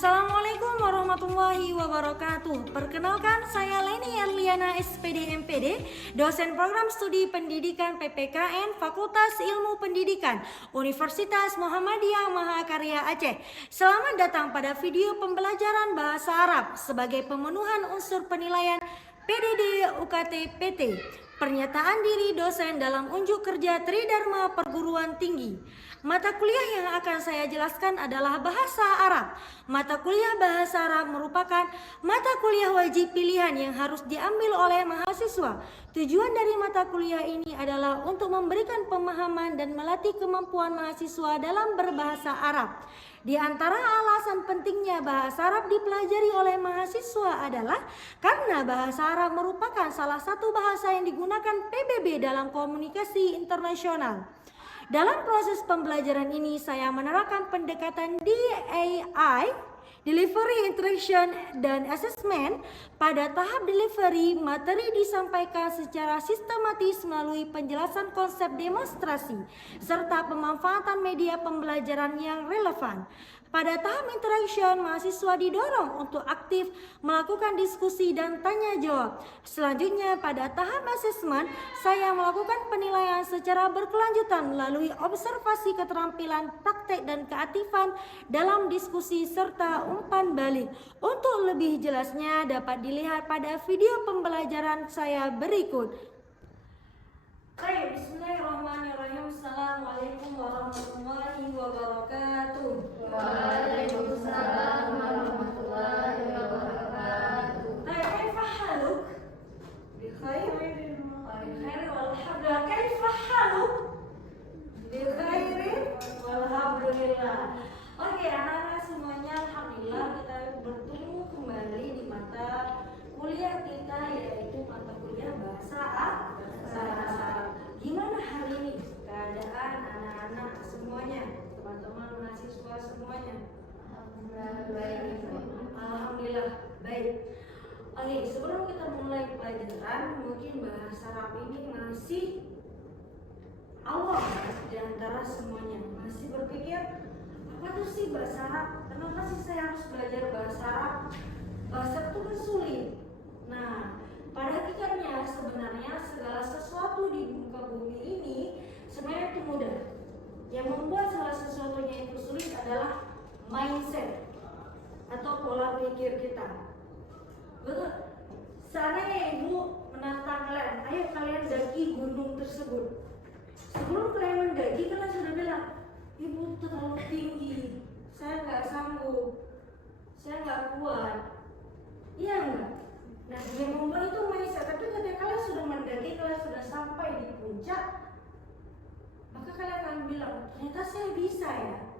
Assalamualaikum warahmatullahi wabarakatuh. Perkenalkan, saya Leni Erliana SPD MPD, dosen program studi pendidikan PPKN Fakultas Ilmu Pendidikan Universitas Muhammadiyah Mahakarya Aceh. Selamat datang pada video pembelajaran bahasa Arab sebagai pemenuhan unsur penilaian PDD UKT PT. Pernyataan diri dosen dalam unjuk kerja Tridharma Perguruan Tinggi. Mata kuliah yang akan saya jelaskan adalah bahasa Arab. Mata kuliah bahasa Arab merupakan mata kuliah wajib pilihan yang harus diambil oleh mahasiswa. Tujuan dari mata kuliah ini adalah untuk memberikan pemahaman dan melatih kemampuan mahasiswa dalam berbahasa Arab. Di antara alasan pentingnya bahasa Arab dipelajari oleh mahasiswa adalah karena bahasa Arab merupakan salah satu bahasa yang digunakan PBB dalam komunikasi internasional. Dalam proses pembelajaran ini saya menerapkan pendekatan DAI, Delivery, Interaction, dan Assessment. Pada tahap delivery, materi disampaikan secara sistematis melalui penjelasan konsep demonstrasi, serta pemanfaatan media pembelajaran yang relevan. Pada tahap interaction, mahasiswa didorong untuk aktif melakukan diskusi dan tanya jawab. Selanjutnya, pada tahap assessment, saya melakukan penilaian secara berkelanjutan melalui observasi keterampilan, praktek, dan keaktifan dalam diskusi serta umpan balik. Untuk lebih jelasnya dapat dilihat pada video pembelajaran saya berikut. Baik, bismillahirrahmanirrahim. Assalamualaikum warahmatullahi wabarakatuh. Waalaikumsalam warahmatullahi wabarakatuh. Kaifa haluk? Bikhair walhamdulillah. Kaifa haluk? Bikhair walhamdulillah. Oke, anak-anak semuanya, alhamdulillah kita bertemu kembali di mata kuliah kita, yaitu mata kuliah bahasa Arab. Gimana hari ini keadaan anak-anak semuanya, teman-teman mahasiswa semuanya? Alhamdulillah baik. Oke, sebelum kita mulai pelajaran, mungkin bahasa Arab ini masih awam di antara semuanya. Masih berpikir, apa tuh sih bahasa Arab? Kenapa sih saya harus belajar bahasa Arab? Bahasa itu kan sulit. Nah, pada hakikatnya sebenarnya segala sesuatu di muka bumi ini sebenarnya itu mudah. Yang membuat segala sesuatunya itu sulit adalah mindset atau pola pikir kita. Betul. Seandainya ibu menantang kalian, ayo kalian daki gunung tersebut. Sebelum kalian mendaki, kalian sudah bilang, ibu terlalu tinggi, saya nggak sanggup, saya nggak kuat. Iya enggak? Nah, yang membuat itu mindset. Tapi ketika kalian sudah mendaki, kalian sudah sampai di puncak, maka kalian akan bilang, ternyata saya bisa ya.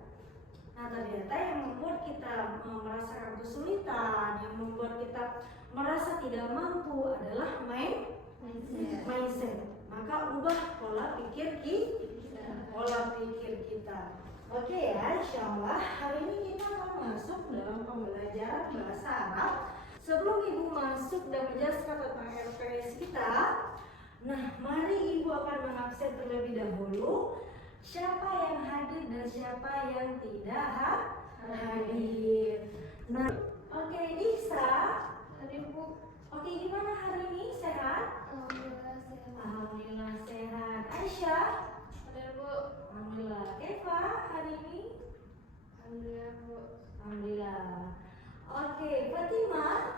Nah, ternyata yang membuat kita merasakan kesulitan, yang membuat kita merasa tidak mampu adalah mindset. Maka ubah pola pikir kita. Oke ya, insyaallah hari ini kita akan masuk dalam pembelajaran bahasa Arab. Sebelum ibu masuk dan menjelaskan tentang RPS kita, nah mari ibu akan mengabsen terlebih dahulu siapa yang hadir dan siapa yang tidak hadir. Nah, oke, Nisa, hadir bu. Oke, gimana hari ini? Sehat? Alhamdulillah sehat. Aisyah, hadir bu. Alhamdulillah. Eva, hari ini? Alhamdulillah bu. Alhamdulillah. Oke, Fatima,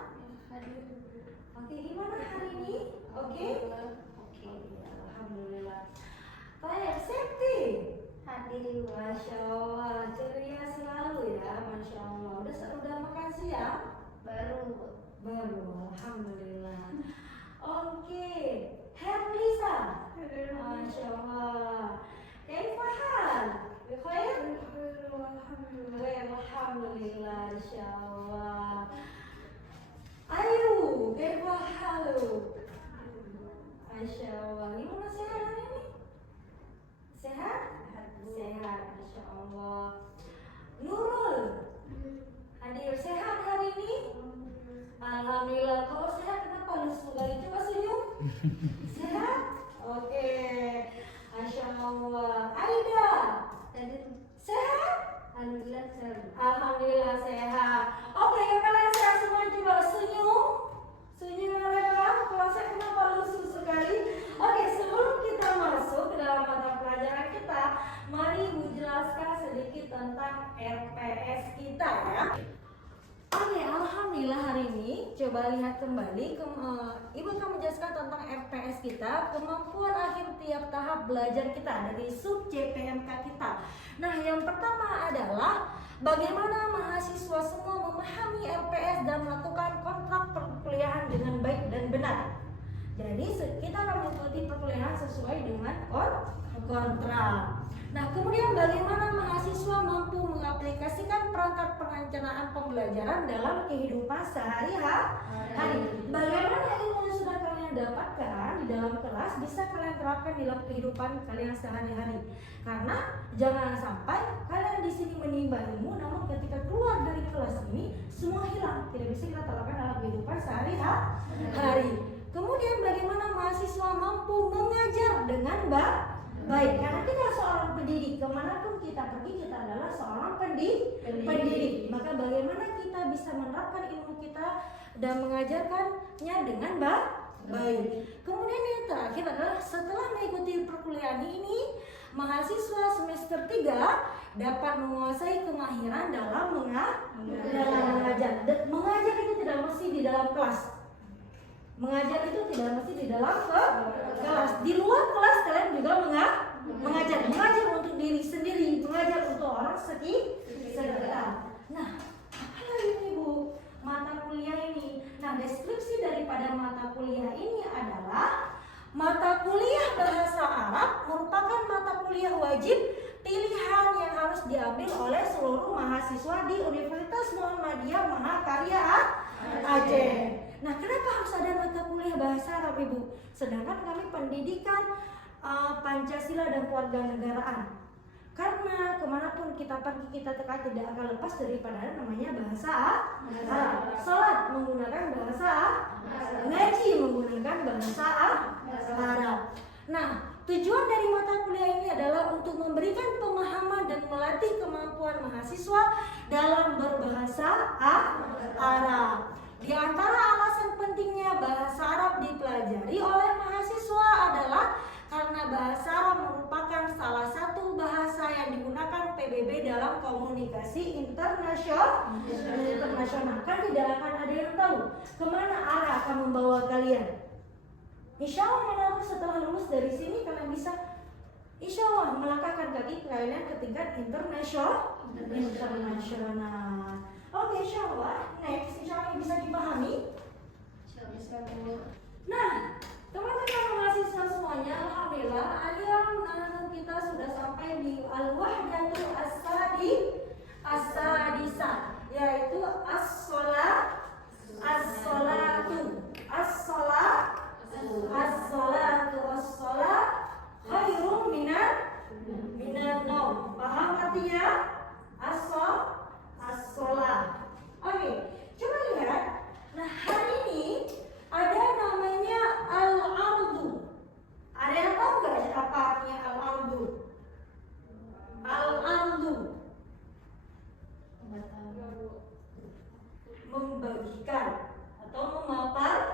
hadir. Oke, gimana hari ini? Oke, alhamdulillah. Baik, Septi, hadir. Masya Allah, ceria selalu ya, Masya Allah. Udah makan siang? Baru, alhamdulillah. Oke, Herlisa, Masya Allah. Kaifahan? Bikhair? Alhamdulillah, insyaallah. Ayu, kaifahalu? Masya Allah. Gimana sehat hari ini? Sehat? Sehat, Masya Allah. Nurul, hadir. Sehat hari ini? Alhamdulillah. Kalau sehat, kenapa lusuh kali? Coba senyum. Sehat? Oke. Masya Allah. Aida, sehat? Alhamdulillah sehat. kembali. Ibu akan menjelaskan tentang RPS kita, kemampuan akhir tiap tahap belajar kita dari sub JPMK kita. Nah, yang pertama adalah bagaimana mahasiswa semua memahami RPS dan melakukan kontrak perkuliahan dengan baik dan benar. Jadi kita akan mengikuti perkuliahan sesuai dengan kontrak. Nah, kemudian bagaimana mahasiswa mampu mengaplikasikan perangkat perencanaan pembelajaran dalam kehidupan sehari-hari. Bagaimana ilmu yang sudah kalian dapatkan di dalam kelas bisa kalian terapkan dalam kehidupan kalian sehari-hari. Karena jangan sampai kalian di sini menimba ilmu, namun ketika keluar dari kelas ini semua hilang, tidak bisa kita terapkan dalam kehidupan sehari-hari. Kemudian bagaimana mahasiswa mampu mengajar dengan baik, karena kita seorang pendidik, kemanapun kita pergi kita adalah seorang pendidik. Maka bagaimana kita bisa menerapkan ilmu kita dan mengajarkannya dengan baik. Kemudian yang terakhir adalah setelah mengikuti perkuliahan ini, mahasiswa semester 3 dapat menguasai kemahiran dalam mengajar. Mengajar itu tidak mesti di dalam kelas. Mengajar itu tidak mesti di dalam kelas. Di luar kelas kalian juga mengajar untuk diri sendiri, mengajar untuk orang sekitar. Nah, apa lagi Bu mata kuliah ini? Nah, deskripsi daripada mata kuliah ini adalah mata kuliah bahasa Arab merupakan mata kuliah wajib pilihan yang harus diambil oleh seluruh mahasiswa di Universitas Muhammadiyah Mahakarya Aceh. Nah, kenapa harus ada mata kuliah bahasa Arab, Ibu? Sedangkan kami pendidikan Pancasila dan kewarganegaraan. Karena kemanapun kita pergi kita tidak akan lepas daripada namanya bahasa Arab. Salat menggunakan bahasa Arab, ngaji menggunakan bahasa Arab. Nah, tujuan dari mata kuliah ini adalah untuk memberikan pemahaman dan melatih kemampuan mahasiswa dalam berbahasa Arab. Di antara alasan pentingnya bahasa Arab dipelajari oleh mahasiswa adalah karena bahasa Arab merupakan salah satu bahasa yang digunakan PBB dalam komunikasi internasional. Kan tidak akan ada yang tahu kemana arah akan membawa kalian. Insya Allah setelah lulus dari sini kalian bisa insya Allah melangkahkan kaki kalian ke tingkat internasional. Oke, insya Allah. Next, insya Allah bisa dipahami. Nah, teman-teman mahasiswa semuanya, alhamdulillah, akhirnya kita sudah sampai di al-wahdatul as-sadisah, yaitu as-salat khairun minan naum. Paham artinya? As-salat. Oke, coba lihat. Nah, hari ini ada namanya al-ardu. Ada yang tahu nggak apa artinya al-ardu? Al-ardu membagikan atau memaparkan.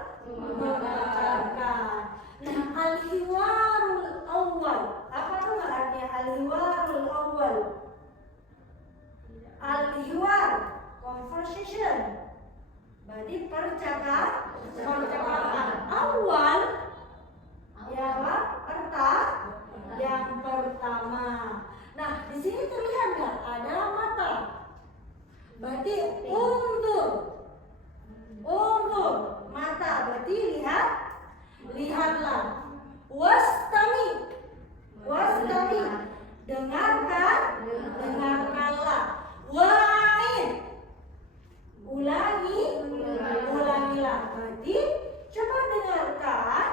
Nah, al-hiwarul awal. Apa tuh artinya al-hiwarul awal? Al-hiwar, conversation. Berarti percakapan awal yang pertama. Nah, di sini terlihat nggak ada mata. Berarti undur mata. Berarti lihatlah. Wastami, dengarkanlah. Wa'id, ulangilah. Berarti coba dengarkan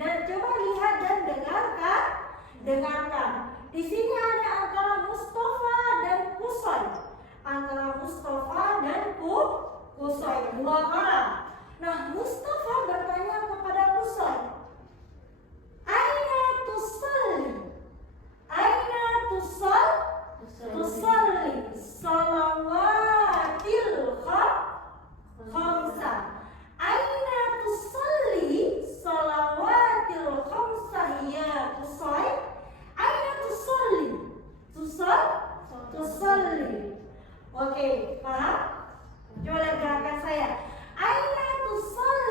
dan coba lihat dan dengarkan. Di sini ada antara Mustafa dan Kusai. Dua orang. Nah, Mustafa bertanya kepada Kusai, Aina tusalli salawatil khamsa. Aina tusalli salawatil khamsa ya Kusai. Aina tusalli. Oke, paham? Coba lihat gerakan saya. Aina tusalli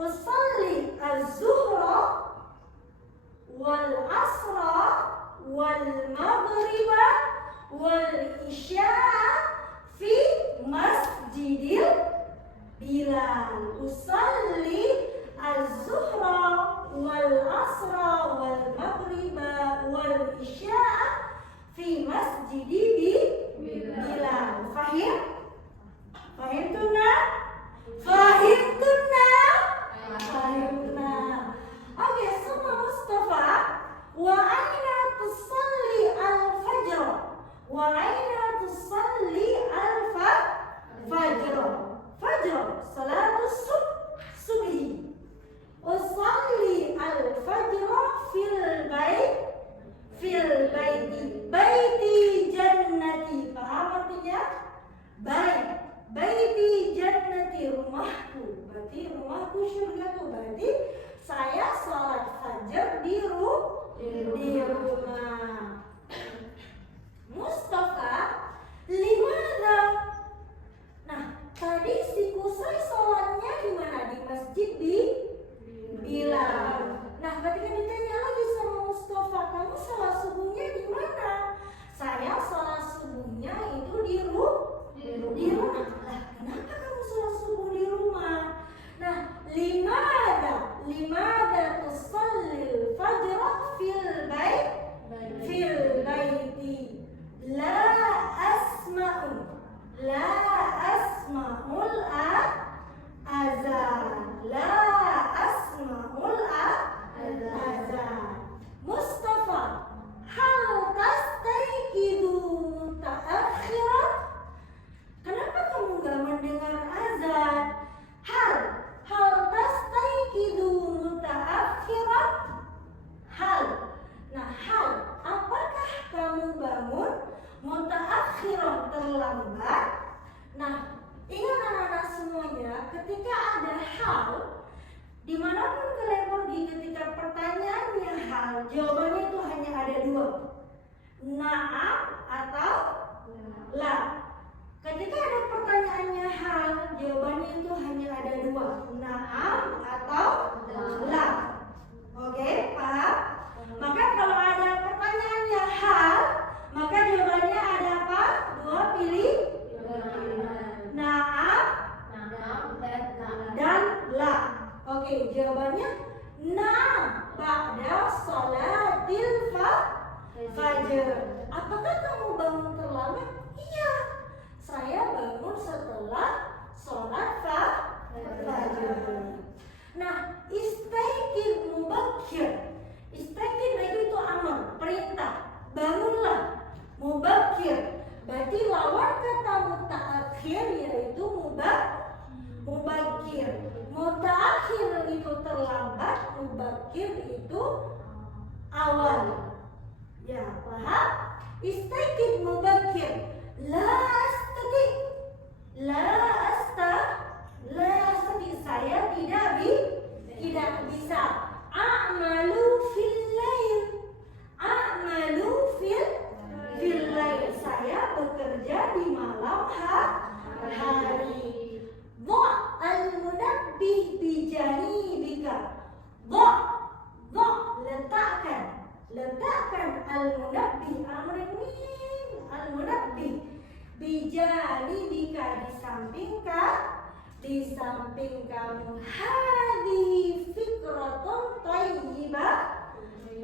usalli az-zuhra wal asra wal maghriba wal isya'a fi masjidil Bilal. Usalli az-zuhra wal asra wal maghriba wal isya'a fi masjidi Bilal. Fahim? Fahimtuna? Fahimtuna? Fahimtuna. Oke, sama Mustafa. Wa aina tusalli al-fajr? Wa aina tusalli al-fajr? Fajr, salatus subhi. Usalli al-fajr fil baiti jannati. Paham artinya? Baiti jannati, rumahku. Berarti rumahku surga tuh. Berarti saya sholat fajar di rumah. Mustafa, limana? Nah, tadi si Kusai sholatnya di mana? Di masjid Bilal. Nah, ketika ditanya lagi sama Mustafa, kamu sholat subuhnya di mana? Saya sholat subuhnya itu di rumah. Lah, kenapa kamu sholat subuh di rumah? Nah, limada tusallil fajr fil baiti la asma'ul azan. Mustafa, hal tastayqidu mutaakhiran? Kenapa kamu gak mendengar azan? Hal tastayqidu mutaakhiran? Hal. Nah, hal, apakah kamu bangun mutaakhiran, terlambat? Nah, ingat anak-anak semuanya, ketika ada hal, dimanapun kalian pergi, ketika pertanyaannya hal, jawabannya itu hanya ada dua, na'am atau la. Ketika ada pertanyaannya hal, jawabannya itu hanya ada dua, na'am atau la. Oke, paham? Maka kalau ada pertanyaannya hal, maka jawabannya ada apa? Dua pilih, na'am dan la. Oke, jawabannya na'am ba'da sholatil fajr. Apakah kamu bangun terlambat? Iya, saya bangun setelah sholat fajr. Nah, istaiqidh mubakkir. Istaiqidh itu amar, perintah. Bangunlah, mubakkir. Berarti lawan kata mutaakhir yaitu mubakkir. Mutaakhir itu terlambat, mubakkir itu awal. Ya, paham? Istaiqidh mubakkir. La astati. Saya tidak bisa. A'malu fil lail. Saya bekerja di malam hari. Dha' al-munabbih bijanibika. Letakkan al-munabbih, al-munabbih bijanibika, di samping kamu. Hadi fikratun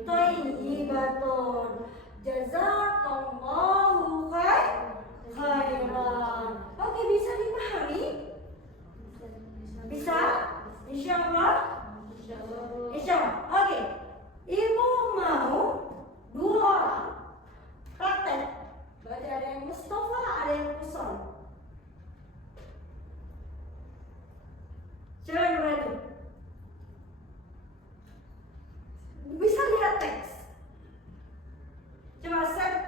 thayyibatun. Jazakallahu khairan. Oke, bisa dipahami? Bisa? Insyaallah. Oke. Ibu mau 2 orang praktek. Berarti ada yang Mustafa, ada yang Kusai. Siapa yang ready? Bisa lihat teks. Coba set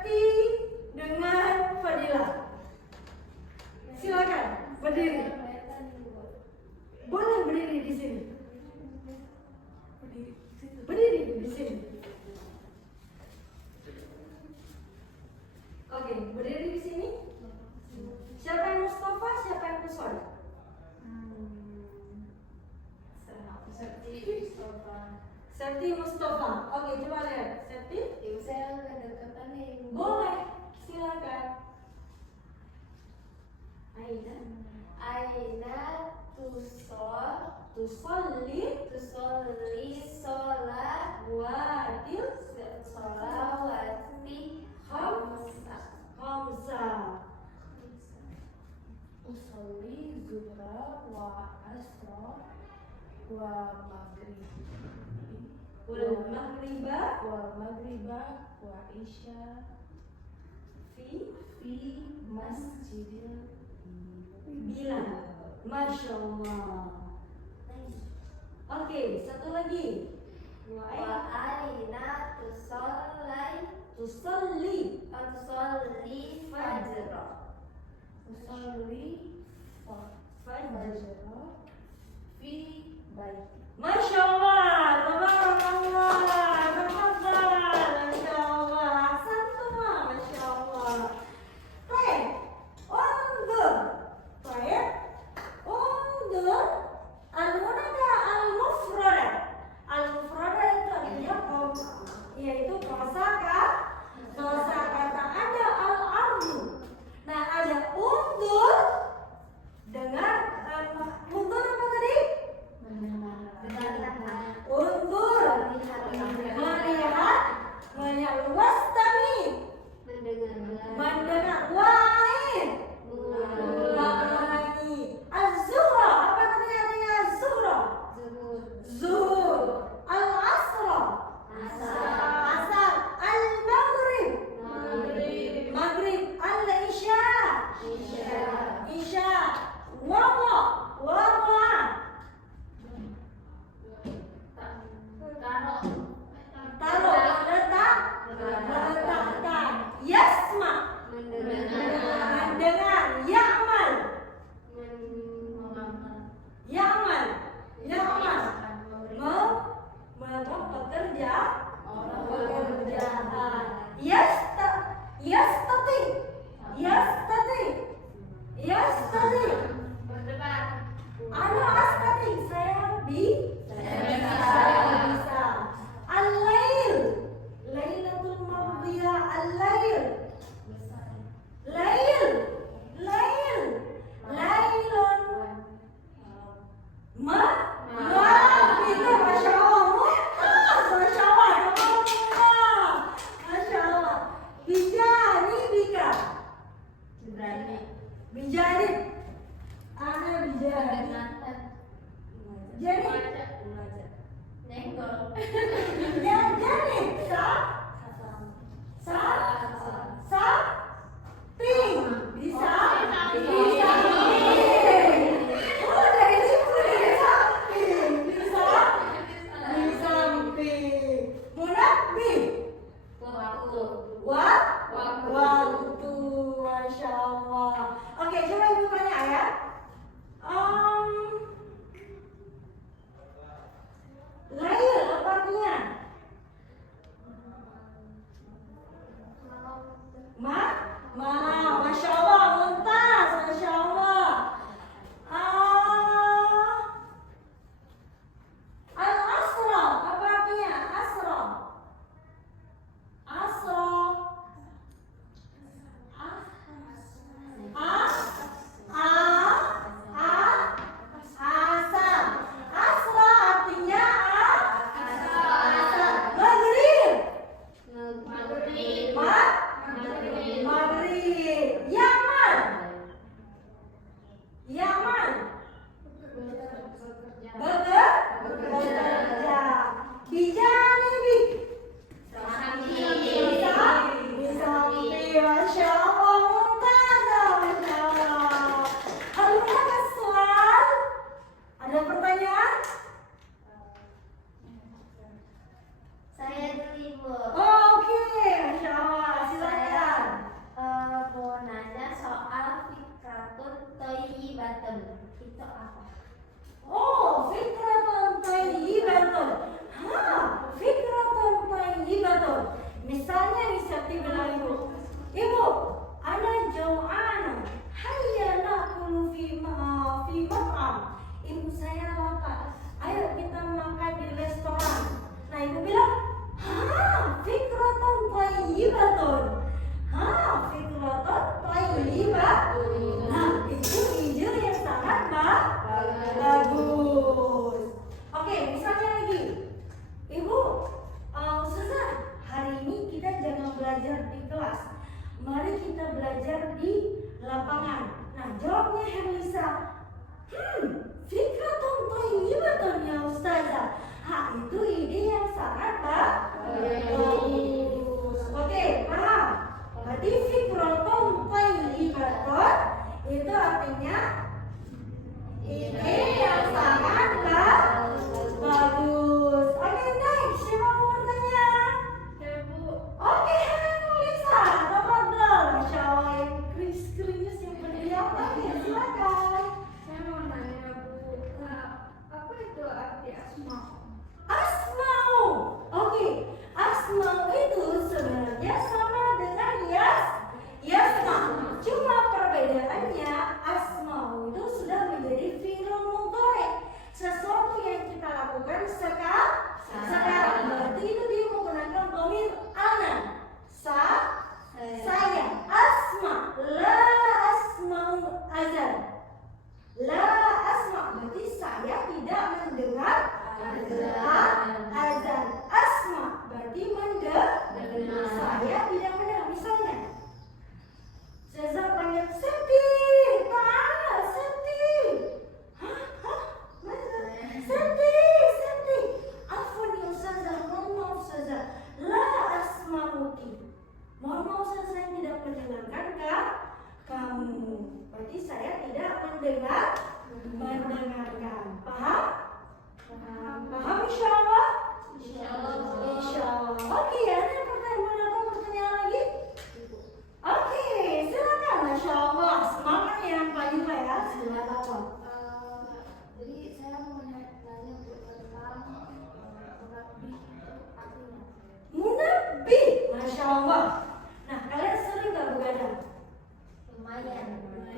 Septi Mustafa. Oke, coba lihat. Septi? Saya kedekatan nih. Boleh. Silakan. Aina. Aina tusolli sholat Wadil. sholawati Khamsa. usolli zuhra wa asra wa maghrib Wal maghriba. wa isya Fi masjidil Bilal. Masya Allah. Oke, satu lagi. wa aina Tusalli tusolli fajr Fajr. fi baiti. Masya Allah, tabarakallah, tafadhal, Masya Allah, ahsantum, Masya Allah. Baik, undur, baik, undur, al-munada al-mufrada. Al-mufrada itu artinya yaitu kosakata ada al-ardu. Nah, ada undur dengan undur apa tadi? Undur, melihat luas tadi, mendengar wahid, mengulangi. Az-zuhra, apa tadi artinya az-zuhra? Zuhur, al-asra, asar, al-maghrib, maghrib, al-isya, isya, wada, taruh, meletakkan, yasma, mendengar, ya'mal, pekerjaan, yastati, ana astati, saya bisa. Al-lail, lailatul mardiyah, al-lail, lailun, malam itu, Masya Allah, mumtaz, Masya Allah, tabarakallah, Masya Allah. Bijanibika, bijanib, ana bijanib. Jadi, jadi, bisa. Udah ini samping, bisa. Munabbih, waktu, Masya Allah. Oke, coba ibu tanya ya. Lail apa artinya? Malam, Masya Allah, mumtaz, Masya Paham? Paham insyaallah? Insyaallah. Oke, ada pertanyaan lagi? Oke, silakan. Masya Allah, semangat ya Pak Yuba ya. Silakan. Jadi saya mau nanya tentang munabbi itu artinya. Munabbi, Masya Allah. Nah, kalian sering gak begadang? Lumayan.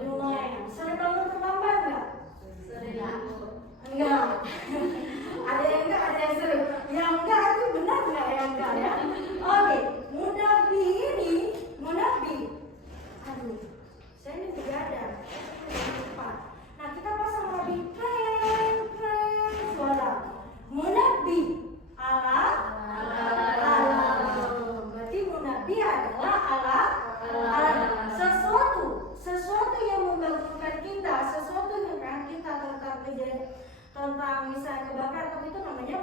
Lumayan. Sering bangun terlambat nggak? Sering. Enggak. Ada yang enggak, ada yang sering. Yang enggak itu benar nggak yang enggak ya? Oke, munabbi ini, munabbi. Aduh, saya ini begadang. Lupa. Nah, kita pasang nabi keren suara. Munabbi ala. Berarti munabbi adalah ala sesuatu yang membangunkan kita, sesuatu yang akan kita tentang misalnya kebakaran itu namanya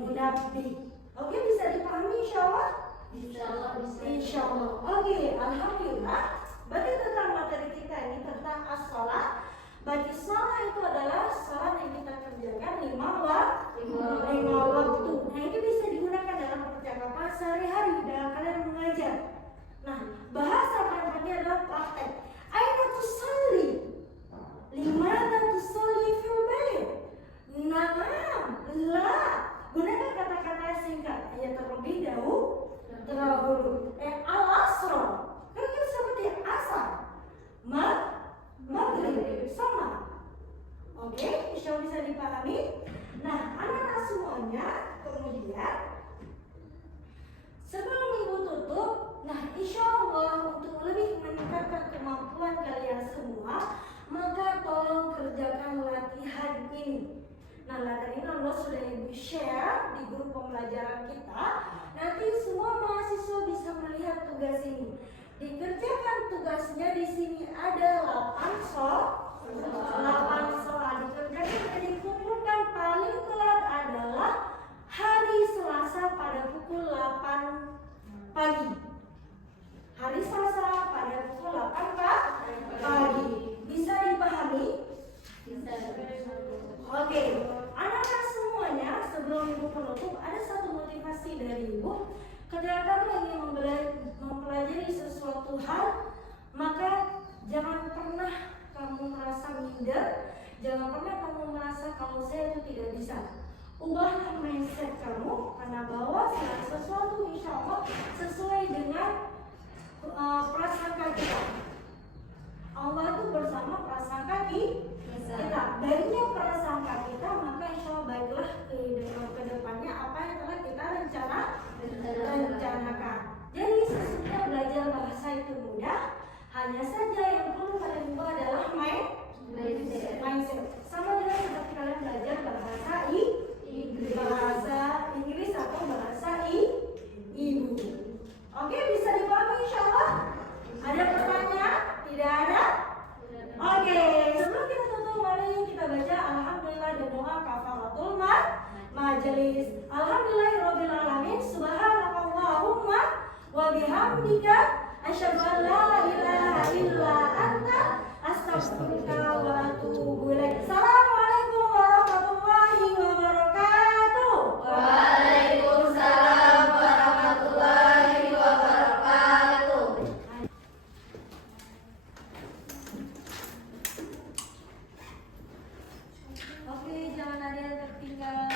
munabbi. Oke, bisa dipahami insyaallah? Insyaallah bisa. Insyaallah. Oke, alhamdulillah. Berarti tentang materi kita ini tentang as-shalah. Berarti shalah itu adalah sholat yang kita kerjakan lima waktu. Nah, itu bisa digunakan dalam percakapan sehari-hari dalam kalian mengajar. Nah, bahasa prakteknya adalah praktek. Aina tusalli, limana tusalli fil bait? Naam, la. Gunakan kata-kata singkat. Ya terlebih dahulu. Al-asr. Kan itu seperti asar. Maghrib sama. Oke, insya Allah bisa dipahami. Nah, anak-anak semuanya, kemudian sebelum ibu tutup, nah insya Allah untuk lebih meningkatkan kemampuan kalian semua, maka tolong kerjakan latihan ini. Nah, latihan ini Allah sudah ibu share di grup pembelajaran kita. Nanti semua mahasiswa bisa melihat tugas ini. Dikerjakan tugasnya di sini ada 8 soal. Dikerjakan dan dikumpulkan paling telat adalah hari Selasa pada pukul 8 pagi. Hari Selasa pada pukul 8 pagi. Bisa dipahami? Bisa. Oke, anak-anak semuanya sebelum ibu penutup ada satu motivasi dari ibu. Ketika kamu ingin mempelajari sesuatu hal, maka jangan pernah kamu merasa minder, jangan pernah kamu merasa kalau saya itu tidak bisa. Ubahlah mindset kamu karena bahwa segala sesuatu insya Allah sesuai dengan prasangka kita. Allah itu bersama prasangka kita. Baiknya prasangka kita, maka insya Allah baiklah ke depannya apa yang telah kita rencanakan. Jadi sesungguhnya belajar bahasa itu mudah, hanya saja yang perlu kalian ubah adalah mindset. Sama dengan seperti kalian belajar bahasa Inggris atau bahasa ibu. Oke, bisa dipahami insya Allah? Ada pertanyaan? Tidak ada? Oke, sebelum kita tutup, mari kita baca alhamdulillah dan doa kafaratul majelis. Alhamdulillahirabbil alamin, subhanakallahumma wa bihamdika asyhadu an la ilaha illa anta astaghfiruka wa atubu ilaik. Assalamualaikum warahmatullahi wabarakatuh. Waalaikumsalam warahmatullahi wabarakatuh. Oke, jangan ada yang tertinggal.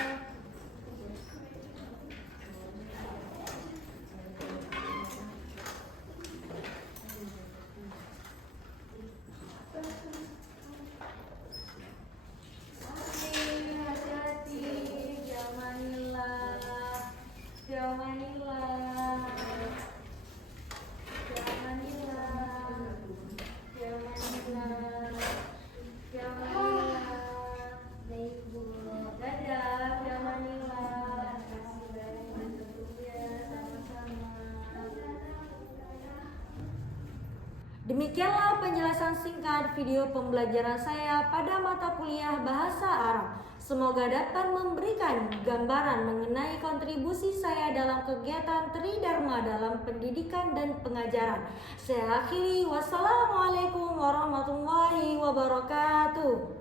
Demikianlah penjelasan singkat video pembelajaran saya pada mata kuliah Bahasa Arab. Semoga dapat memberikan gambaran mengenai kontribusi saya dalam kegiatan Tridharma dalam pendidikan dan pengajaran. Saya akhiri, wassalamualaikum warahmatullahi wabarakatuh.